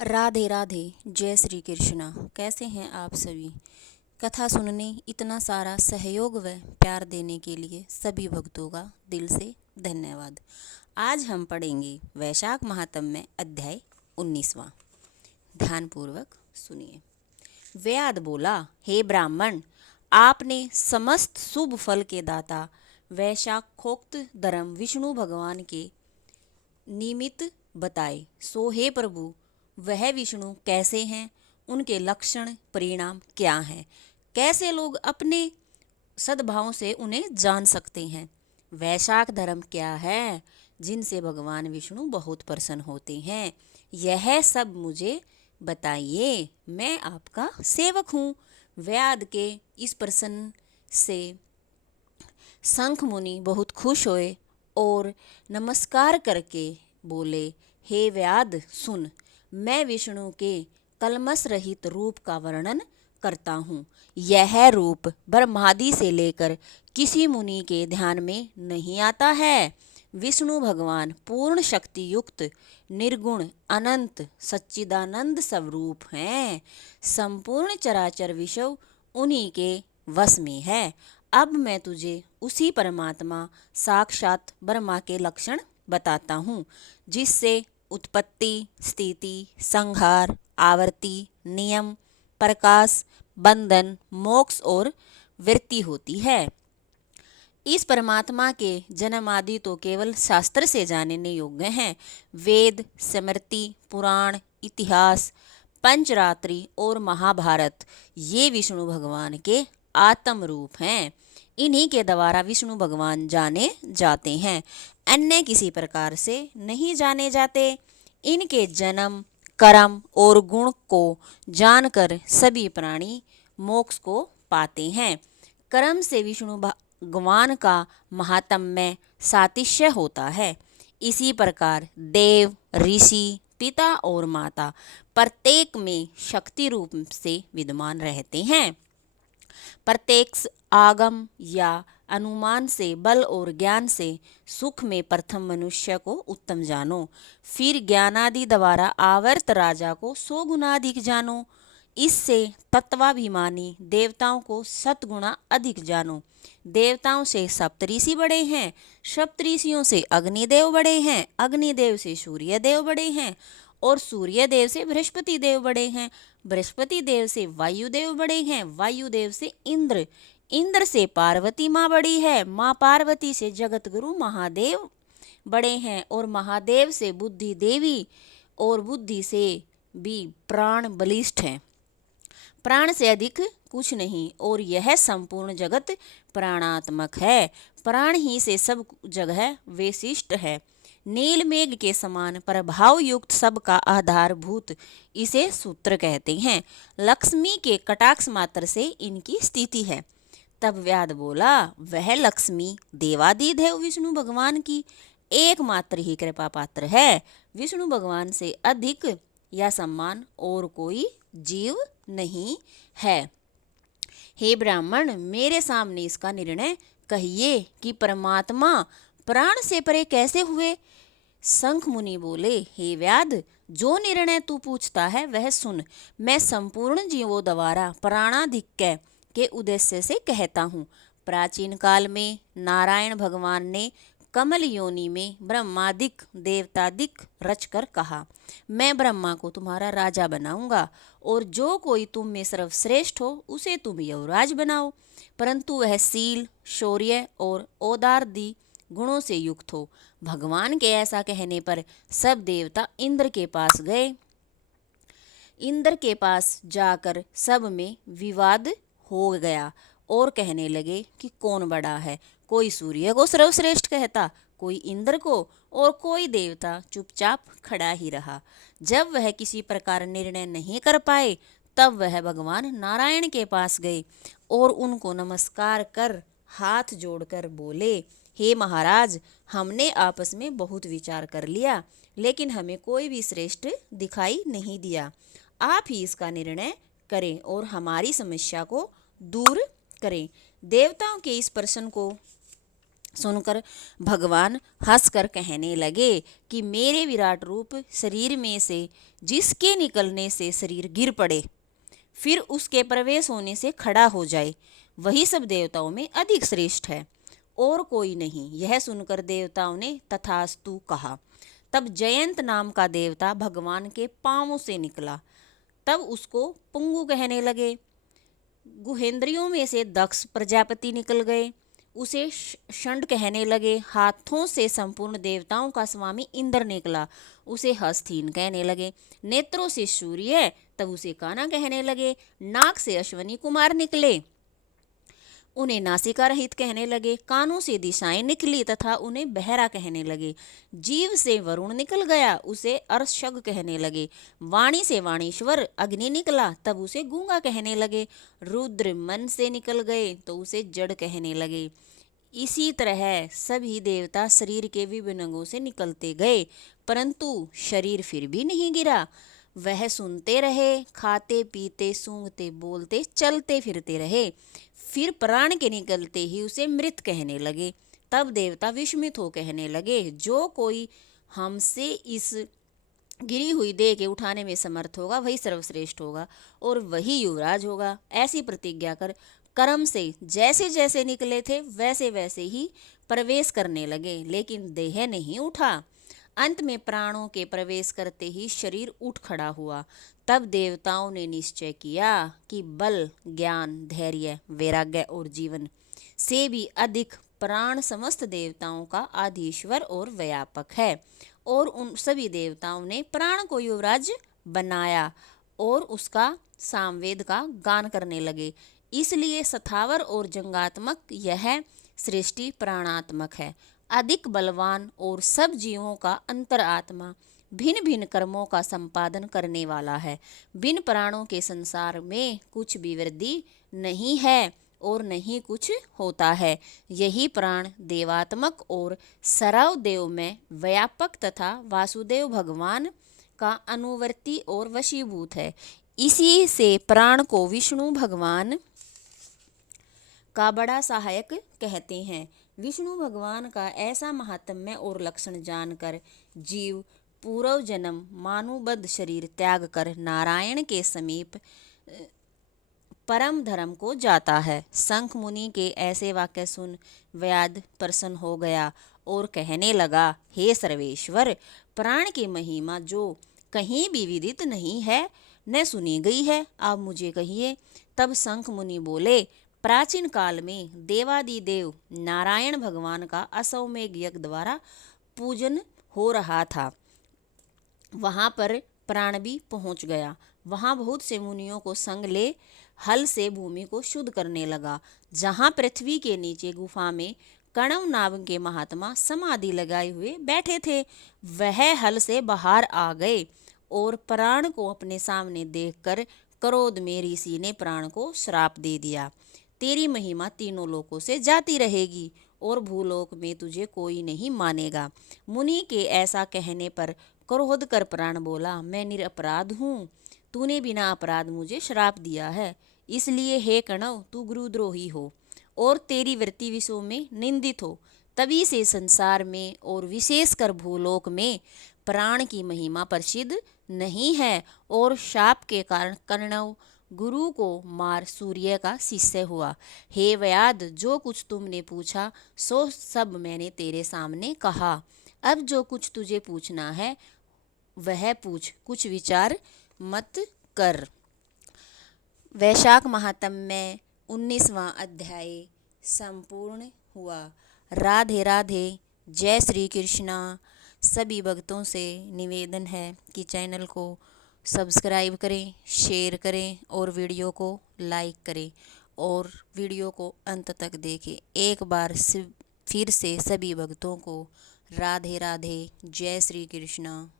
राधे राधे। जय श्री कृष्णा। कैसे हैं आप सभी। कथा सुनने इतना सारा सहयोग व प्यार देने के लिए सभी भक्तों का दिल से धन्यवाद। आज हम पढ़ेंगे वैशाख महात्म्य अध्याय 19वां। ध्यानपूर्वक सुनिए। व्याध बोला, हे ब्राह्मण, आपने समस्त शुभ फल के दाता वैशाखोक्त धर्म विष्णु भगवान के निमित्त बताए, सो हे प्रभु, वह विष्णु कैसे हैं, उनके लक्षण परिणाम क्या हैं, कैसे लोग अपने सद्भाव से उन्हें जान सकते हैं। वैशाख धर्म क्या है जिनसे भगवान विष्णु बहुत प्रसन्न होते हैं, यह सब मुझे बताइए, मैं आपका सेवक हूँ। व्याध के इस प्रश्न से शंख मुनि बहुत खुश हुए और नमस्कार करके बोले, हे व्याध सुन, मैं विष्णु के कलमश रहित रूप का वर्णन करता हूँ। यह रूप ब्रह्मादि से लेकर किसी मुनि के ध्यान में नहीं आता है। विष्णु भगवान पूर्ण शक्ति युक्त निर्गुण अनंत सच्चिदानंद स्वरूप हैं। संपूर्ण चराचर विश्व उन्हीं के वश में है। अब मैं तुझे उसी परमात्मा साक्षात ब्रह्मा के लक्षण बताता हूँ, जिससे उत्पत्ति, स्थिति, संहार, आवर्ती, नियम, प्रकाश, बंधन, मोक्ष और वृत्ति होती है। इस परमात्मा के जन्म आदि तो केवल शास्त्र से जानने योग्य हैं। वेद, स्मृति, पुराण, इतिहास, पंचरात्रि और महाभारत ये विष्णु भगवान के आत्म रूप हैं। इन्हीं के द्वारा विष्णु भगवान जाने जाते हैं, अन्य किसी प्रकार से नहीं जाने जाते। इनके जन्म, कर्म और गुण को जानकर सभी प्राणी मोक्ष को पाते हैं। कर्म से विष्णु भगवान का महात्म्य सातिशय होता है। इसी प्रकार देव, ऋषि, पिता और माता प्रत्येक में शक्ति रूप से विद्यमान रहते हैं। प्रत्यक्ष आगम या अनुमान से, बल और ज्ञान से सुख में प्रथम मनुष्य को उत्तम जानो, फिर ज्ञानादि द्वारा आवर्त राजा को 100 गुना अधिक जानो, इससे तत्वाभिमानी देवताओं को 7 गुना अधिक जानो। देवताओं से सप्तऋषि बड़े हैं, सप्तऋषियों से अग्निदेव बड़े हैं, अग्निदेव से सूर्यदेव बड़े हैं और सूर्यदेव से बृहस्पति देव बड़े हैं, बृहस्पति देव से वायुदेव बड़े हैं, वायुदेव से इंद्र, इंद्र से पार्वती माँ बड़ी है, माँ पार्वती से जगत गुरु महादेव बड़े हैं और महादेव से बुद्धि देवी और बुद्धि से भी प्राण बलिष्ठ हैं। प्राण से अधिक कुछ नहीं और यह संपूर्ण जगत प्राणात्मक है। प्राण ही से सब जगह विशिष्ट है। नील मेघ के समान प्रभाव युक्त सबका आधारभूत इसे सूत्र कहते हैं। लक्ष्मी के कटाक्ष मात्र से इनकी स्थिति है। तब व्याध बोला, वह लक्ष्मी देवादिदेव विष्णु भगवान की एकमात्र ही कृपा पात्र है। विष्णु भगवान से अधिक या सम्मान और कोई जीव नहीं है। हे ब्राह्मण, मेरे सामने इसका निर्णय कहिए कि परमात्मा प्राण से परे कैसे हुए। शंख मुनि बोले, हे व्याध, जो निर्णय तू पूछता है वह सुन। मैं संपूर्ण जीवों द्वारा प्राणाधिक्य के उद्देश्य से कहता हूँ। प्राचीन काल में नारायण भगवान ने कमल योनि में ब्रह्मादिक देवतादिक रचकर कहा, मैं ब्रह्मा को तुम्हारा राजा बनाऊंगा और जो कोई तुम में सर्वश्रेष्ठ हो उसे तुम युवराज बनाओ, परंतु वह शील, शौर्य और औदार्दी गुणों से युक्त हो। भगवान के ऐसा कहने पर सब देवता इंद्र के पास गए। इंद्र के पास जाकर सब में विवाद हो गया और कहने लगे कि कौन बड़ा है। कोई सूर्य को सर्वश्रेष्ठ कहता, कोई इंद्र को और कोई देवता चुपचाप खड़ा ही रहा। जब वह किसी प्रकार निर्णय नहीं कर पाए तब वह भगवान नारायण के पास गए और उनको नमस्कार कर हाथ जोड़कर बोले, हे महाराज, हमने आपस में बहुत विचार कर लिया लेकिन हमें कोई भी श्रेष्ठ दिखाई नहीं दिया। आप ही इसका निर्णय करें और हमारी समस्या को दूर करें। देवताओं के इस प्रश्न को सुनकर भगवान हंसकर कहने लगे कि मेरे विराट रूप शरीर में से जिसके निकलने से शरीर गिर पड़े फिर उसके प्रवेश होने से खड़ा हो जाए, वही सब देवताओं में अधिक श्रेष्ठ है, और कोई नहीं। यह सुनकर देवताओं ने तथास्तु कहा। तब जयंत नाम का देवता भगवान के पांवों से निकला। तब उसको पुंगु कहने लगे। गुहेंद्रियों में से दक्ष प्रजापति निकल गए। उसे षंड कहने लगे। हाथों से संपूर्ण देवताओं का स्वामी इंद्र निकला। उसे हस्तीन कहने लगे। नेत्रों से सूर्य, तब उसे काना कहने लगे। नाक से अश्वनी कुमार निकले, उन्हें नासिका रहित कहने लगे। कानों से दिशाएं निकली तथा उन्हें बहरा कहने लगे। जीव से वरुण निकल गया, उसे अर्शग कहने लगे। वाणी से वाणीश्वर अग्नि निकला, तब उसे गूंगा कहने लगे। रुद्र मन से निकल गए तो उसे जड़ कहने लगे। इसी तरह सभी देवता शरीर के विभिन्न अंगों से निकलते गए, परंतु शरीर फिर भी नहीं गिरा। वह सुनते रहे, खाते पीते सूंघते बोलते चलते फिरते रहे। फिर प्राण के निकलते ही उसे मृत कहने लगे। तब देवता विस्मित हो कहने लगे, जो कोई हमसे इस गिरी हुई देह के उठाने में समर्थ होगा वही सर्वश्रेष्ठ होगा और वही युवराज होगा। ऐसी प्रतिज्ञा कर कर्म से जैसे जैसे निकले थे वैसे वैसे ही प्रवेश करने लगे, लेकिन देह नहीं उठा। अंत में प्राणों के प्रवेश करते ही शरीर उठ खड़ा हुआ। तब देवताओं ने निश्चय किया कि बल, ज्ञान, धैर्य, वैराग्य और जीवन से भी अधिक प्राण समस्त देवताओं का आधीश्वर और व्यापक है। और उन सभी देवताओं ने प्राण को युवराज बनाया और उसका सामवेद का गान करने लगे। इसलिए सथावर और जंगात्मक यह सृष्टि प्राणात्मक है। अधिक बलवान और सब जीवों का अंतरात्मा भिन्न भिन्न कर्मों का संपादन करने वाला है। बिन प्राणों के संसार में कुछ भी वृद्धि नहीं है और नहीं कुछ होता है। यही प्राण देवात्मक और सरवदेव में व्यापक तथा वासुदेव भगवान का अनुवर्ती और वशीभूत है। इसी से प्राण को विष्णु भगवान का बड़ा सहायक कहते हैं। विष्णु भगवान का ऐसा महात्म्य और लक्षण जानकर जीव पूर्व जन्म मानुबद्ध शरीर त्याग कर नारायण के समीप परम धर्म को जाता है। शंख मुनि के ऐसे वाक्य सुन व्याध प्रसन्न हो गया और कहने लगा, हे सर्वेश्वर, प्राण की महिमा जो कहीं भी विदित नहीं है न सुनी गई है, आप मुझे कहिए। तब शंख मुनि बोले, प्राचीन काल में देवादिदेव नारायण भगवान का असौमेघ यज्ञ द्वारा पूजन हो रहा था। वहाँ पर प्राण भी पहुँच गया। वहाँ बहुत से मुनियों को संग ले हल से भूमि को शुद्ध करने लगा। जहाँ पृथ्वी के नीचे गुफा में कणव नाम के महात्मा समाधि लगाए हुए बैठे थे, वह हल से बाहर आ गए और प्राण को अपने सामने देखकर क्रोध में ऋषि ने प्राण को श्राप दे दिया। तेरी महिमा तीनों लोकों से जाती रहेगी और भूलोक में तुझे कोई नहीं मानेगा। मुनि के ऐसा कहने पर क्रोध कर प्राण बोला, मैं निरपराध हूँ, तूने बिना अपराध मुझे श्राप दिया है। इसलिए हे कणव, तू गुरुद्रोही हो और तेरी वृत्ति विषयों में निंदित हो। तभी से संसार में और विशेषकर भूलोक में प्राण की महिमा प्रसिद्ध नहीं है और शाप के कारण कणव गुरु को मार सूर्य का शिष्य हुआ। हे व्याध, जो कुछ तुमने पूछा सो सब मैंने तेरे सामने कहा। अब जो कुछ तुझे पूछना है वह पूछ, कुछ विचार मत कर। वैशाख महात्म्य 19वां अध्याय संपूर्ण हुआ। राधे राधे। जय श्री कृष्णा। सभी भक्तों से निवेदन है कि चैनल को सब्सक्राइब करें, शेयर करें और वीडियो को लाइक करें और वीडियो को अंत तक देखें। एक बार फिर से सभी भक्तों को राधे राधे। जय श्री कृष्णा।